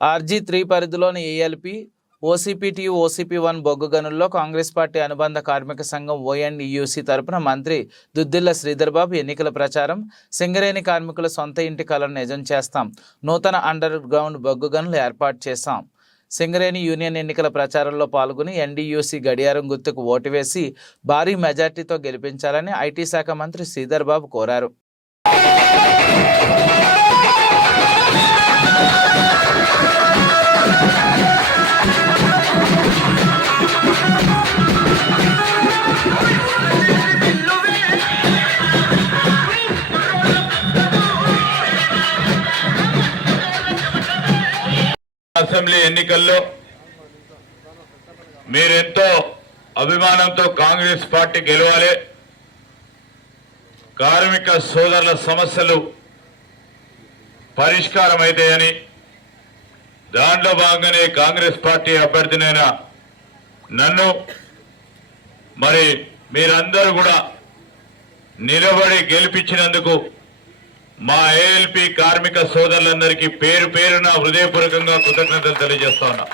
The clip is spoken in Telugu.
ఆర్జీ త్రీ పరిధిలోని ఏఎల్పి ఓసీపీటీ ఓసీపీ వన్ బొగ్గు గనుల్లో కాంగ్రెస్ పార్టీ అనుబంధ కార్మిక సంఘం ఓఎన్ఈయూసీ తరపున మంత్రి దుద్దిల్ల శ్రీధర్బాబు ఎన్నికల ప్రచారం సింగరేణి కార్మికుల సొంత ఇంటి కలను నిజం చేస్తాం నూతన అండర్ గ్రౌండ్ బొగ్గు గనులు ఏర్పాటు చేశాం. సింగరేణి యూనియన్ ఎన్నికల ప్రచారంలో పాల్గొని ఎన్డీయూసీ గడియారం గుర్తుకు ఓటు వేసి భారీ మెజార్టీతో గెలిపించాలని ఐటీ శాఖ మంత్రి శ్రీధర్బాబు కోరారు. అసెంబ్లీ ఎన్నికల్లో మీరెంతో అభిమానంతో కాంగ్రెస్ పార్టీ గెలవాలి. కార్మిక సోదరుల సమస్యలు పరిష్కారం అవుతాయని దాంట్లో భాగంగానే కాంగ్రెస్ పార్టీ అభ్యర్థినైన నన్ను మరి మీరందరూ కూడా నిలబడి గెలిపించినందుకు మా ఏఎల్పి కార్మిక సోదరులందరికీ పేరు పేరున హృదయపూర్వకంగా కృతజ్ఞతలు తెలియజేస్తా ఉన్నా.